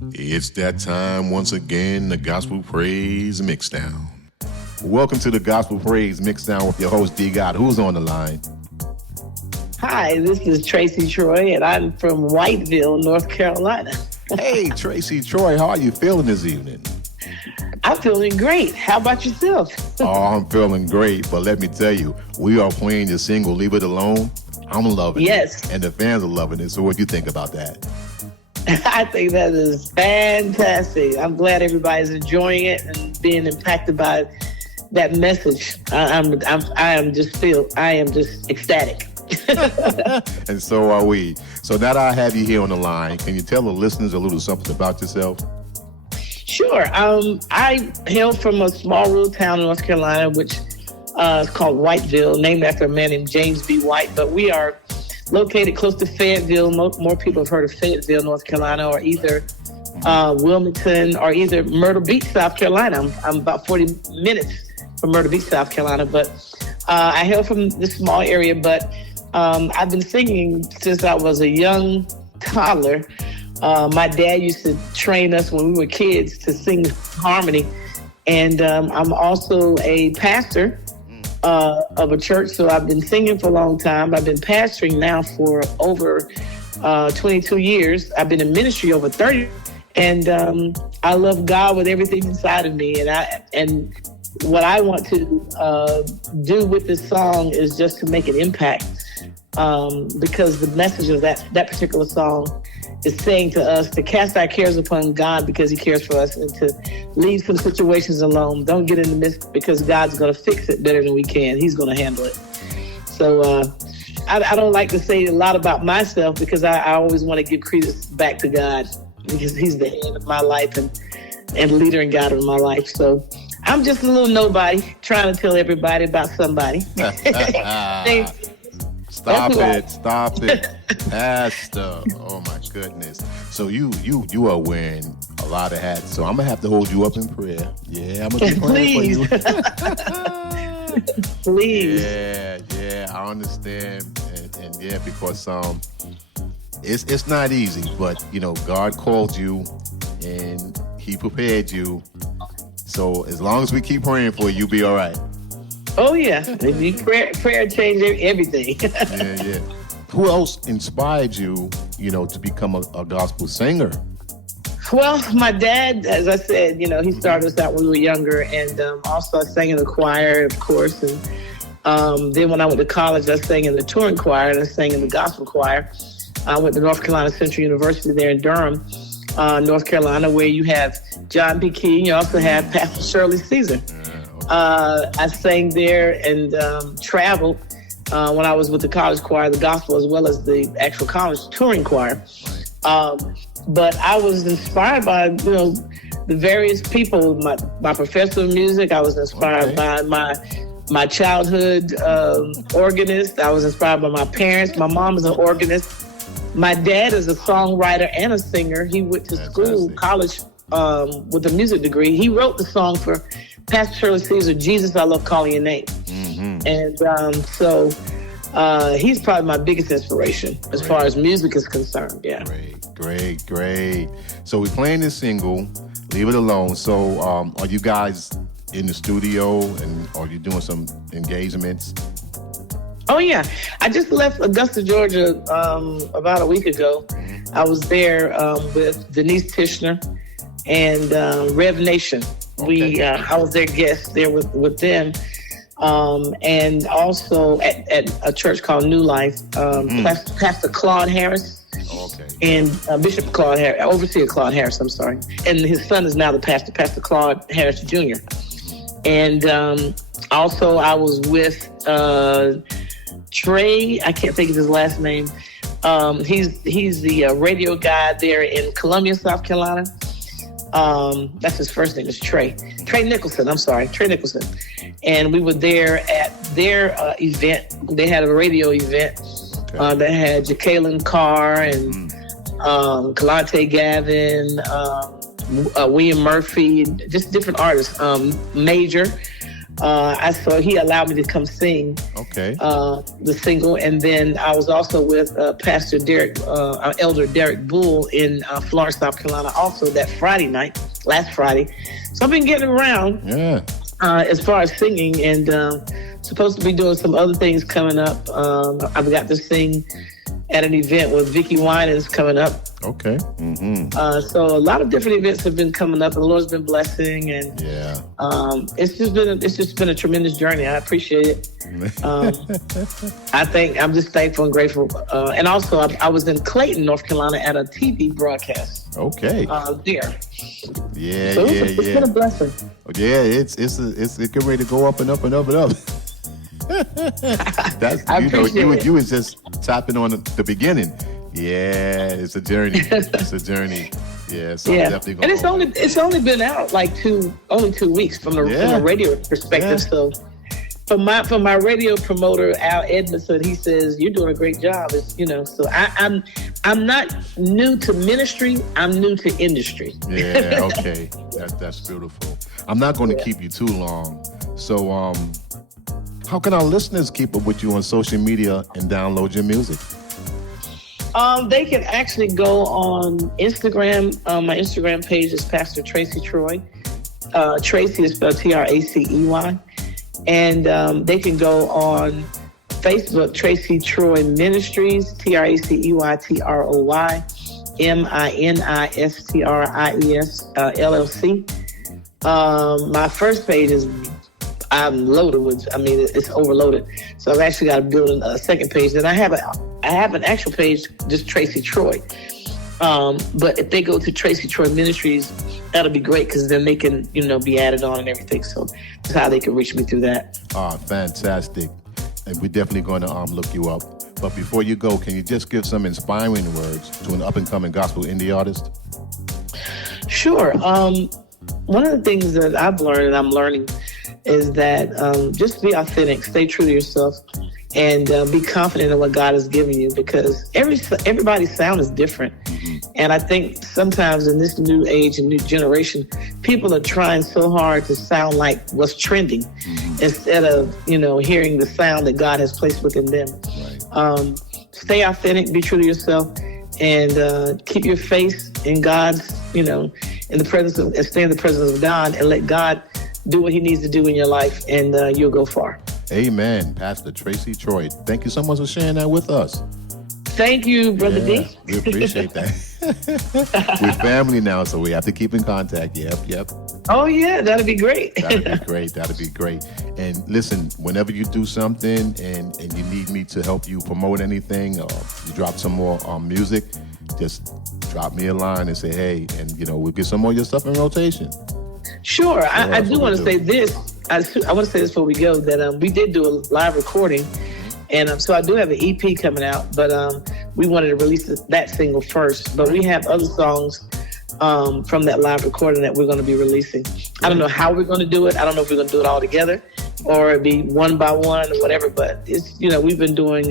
It's that time once again, the Gospel Praise Mixdown. Welcome to the Gospel Praise Mixdown with your host, DGoTt. Who's on the line? Hi, this is Tracey Troy, and I'm from Whiteville, North Carolina. Hey, Tracey Troy, how are you feeling this evening? I'm feeling great. How about yourself? Oh, I'm feeling great, but let me tell you, we are playing your single, Leave It Alone. I'm loving it, and the fans are loving it. So what do you think about that? I think that is fantastic. I'm glad everybody's enjoying it and being impacted by that message. I am just ecstatic. And so are we. So now that I have you here on the line, can you tell the listeners a little something about yourself? Sure. I hail from a small rural town in North Carolina, which is called Whiteville, named after a man named James B. White. But we are located close to Fayetteville. More people have heard of Fayetteville, North Carolina, or either Wilmington, or either Myrtle Beach, South Carolina. I'm about 40 minutes from Myrtle Beach, South Carolina. But I hail from this small area, but I've been singing since I was a young toddler. My dad used to train us when we were kids to sing harmony. And I'm also a pastor of a church, so I've been singing for a long time. I've been pastoring now for over 22 years. I've been in ministry over 30, and I love God with everything inside of me. And what I want to do with this song is just to make an impact, because the message of that particular song is saying to us to cast our cares upon God because he cares for us, and to leave some situations alone. Don't get in the midst, because God's going to fix it better than we can. He's going to handle it. So I don't like to say a lot about myself, because I always want to give credence back to God, because he's the head of my life and leader and God of my life. So I'm just a little nobody trying to tell everybody about somebody. Stop it, Pastor. Oh my goodness. So you are wearing a lot of hats. So I'm gonna have to hold you up in prayer. Yeah, I'm gonna be praying for you. Please. Yeah, I understand, and yeah, because it's not easy, but you know, God called you and he prepared you. So as long as we keep praying for you, you'll be all right. Oh, yeah. Prayer changed everything. Yeah. Who else inspired you, to become a gospel singer? Well, my dad, as I said, he started us out when we were younger, and also I sang in the choir, of course. And then when I went to college, I sang in the touring choir, and I sang in the gospel choir. I went to North Carolina Central University there in Durham, North Carolina, where you have John P. King. You also have Pastor Shirley Caesar. I sang there and traveled when I was with the college choir, the gospel, as well as the actual college touring choir. But I was inspired by, the various people, my professor of music. I was inspired by my childhood organist. I was inspired by my parents. My mom is an organist. My dad is a songwriter and a singer. He went to college with a music degree. He wrote the song for Pastor Shirley Caesar, Jesus, I Love Calling Your Name. Mm-hmm. And so he's probably my biggest inspiration as far as music is concerned. Yeah. Great. So we're playing this single, Leave It Alone. So are you guys in the studio, and are you doing some engagements? Oh, yeah. I just left Augusta, Georgia about a week ago. I was there with Denise Tishner and Rev Nation. I was their guest there with them, and also at a church called New Life. Pastor Claude Harris, and Bishop Claude Harris, Overseer Claude Harris. I'm sorry, and his son is now the pastor, Pastor Claude Harris Jr. And also I was with Trey. I can't think of his last name. He's the radio guy there in Columbia, South Carolina. That's his first name is Trey Nicholson. And we were there at their event. They had a radio event. They had Jacqueline Carr and Kalante Gavin, William Murphy, just different artists. Major. he allowed me to come sing the single. And then I was also with Pastor Derek, our elder Derek Bull in Florence, South Carolina, also that last Friday. So I've been getting around as far as singing, and supposed to be doing some other things coming up. I've got to sing at an event with Vicky Winans coming up. Okay. Mm-hmm. So a lot of different events have been coming up, and the Lord's been blessing, and it's just been a tremendous journey. I appreciate it. I'm just thankful and grateful. And also, I was in Clayton, North Carolina, at a TV broadcast. Okay. There. Yeah, so it's been a blessing. Yeah, it's getting ready to go up and up and up and up. That's you was just tapping on the beginning. Yeah, it's a journey. It's a journey. Yeah, so I'm definitely gonna. And it's only been out like 2 weeks from a radio perspective. So from my radio promoter Al Edmondson, he says you're doing a great job. So I'm not new to ministry. I'm new to industry. Yeah, okay, that's beautiful. I'm not going to keep you too long. So how can our listeners keep up with you on social media and download your music? They can actually go on Instagram. My Instagram page is Pastor Tracey Troy. Tracey is spelled Tracey. And they can go on Facebook, Tracey Troy Ministries, Tracey Troy Ministries, LLC. My first page is I'm loaded with, it's overloaded. So I've actually got to build a second page. Then I have an actual page, just Tracey Troy. But if they go to Tracey Troy Ministries, that'll be great, because then they can, be added on and everything. So that's how they can reach me through that. Fantastic. And we're definitely going to look you up. But before you go, can you just give some inspiring words to an up-and-coming gospel indie artist? Sure. One of the things that I've learned and I'm learning is that just be authentic, stay true to yourself, and be confident in what God has given you, because everybody's sound is different. Mm-hmm. And I think sometimes in this new age and new generation, people are trying so hard to sound like what's trending, instead of, hearing the sound that God has placed within them. Right. Stay authentic, be true to yourself, and keep your face in God's, and stay in the presence of God, and let God do what he needs to do in your life, and you'll go far. Amen. Pastor Tracey Troy, thank you so much for sharing that with us. Thank you, Brother D. We appreciate that. We're family now, so we have to keep in contact. Yep. Oh, yeah, that'd be great. That'd be great. And listen, whenever you do something and you need me to help you promote anything, or you drop some more music, just drop me a line and say, hey, and we'll get some more of your stuff in rotation. Sure. I do want to say this. I want to say this before we go, that we did do a live recording, and so I do have an EP coming out, but we wanted to release that single first. But we have other songs from that live recording that we're going to be releasing. I don't know how we're going to do it. I don't know if we're going to do it all together or it'd be one by one or whatever, but it's, we've been doing...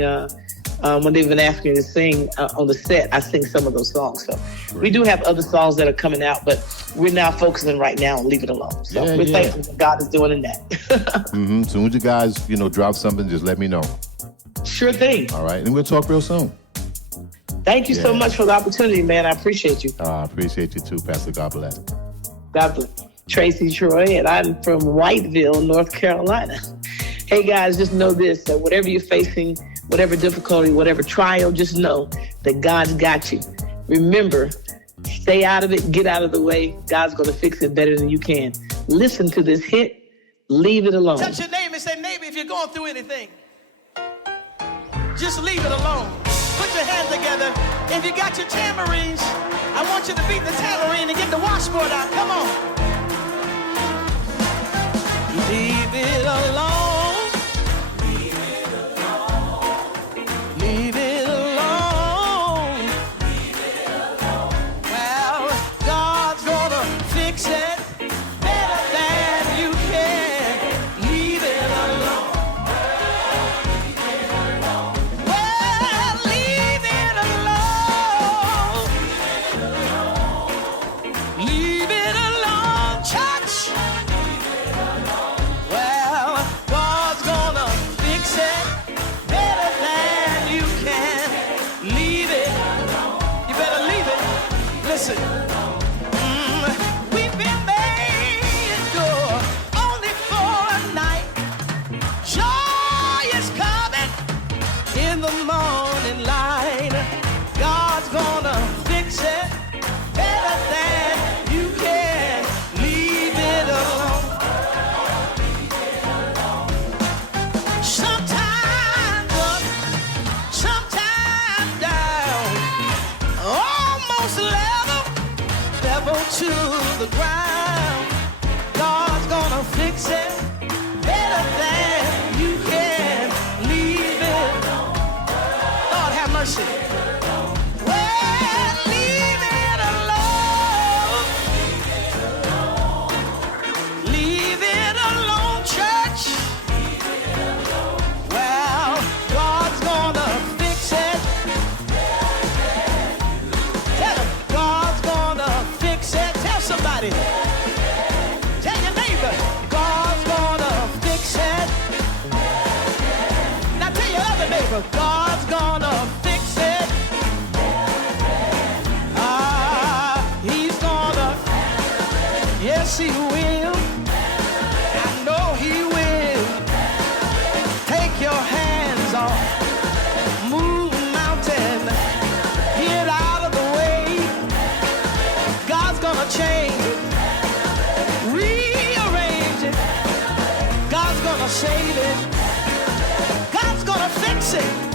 when they've been asking me to sing on the set, I sing some of those songs. So we do have other songs that are coming out, but we're now focusing right now on Leave It Alone. So we're thankful that God is doing in that. Soon as you guys, drop something, just let me know. Sure thing. All right, and we'll talk real soon. Thank you so much for the opportunity, man. I appreciate you. I appreciate you too, Pastor. God bless. God bless. Tracey Troy, and I'm from Whiteville, North Carolina. Hey guys, just know this, that whatever you're facing, whatever difficulty, whatever trial, just know that God's got you. Remember, stay out of it, get out of the way. God's going to fix it better than you can. Listen to this hit, Leave It Alone. Touch your neighbor and say, neighbor, if you're going through anything, just leave it alone. Put your hands together. If you got your tamarines, I want you to beat the tamarine and get the washboard out. Come on. Leave it alone. Well, to the ground. God's gonna fix it better than you can leave it. Lord have mercy. Well, leave it alone. Leave it alone, church. Well, God's gonna fix it. Tell him, God's gonna fix it. Tell somebody. Tell your neighbor, God's gonna fix it. Now tell your other neighbor, God's gonna fix it. He's gonna, yes he will. I know he will. Take your hands off, move mountain, get out of the way. God's gonna change it, rearrange it. God's gonna save it. God's gonna fix it.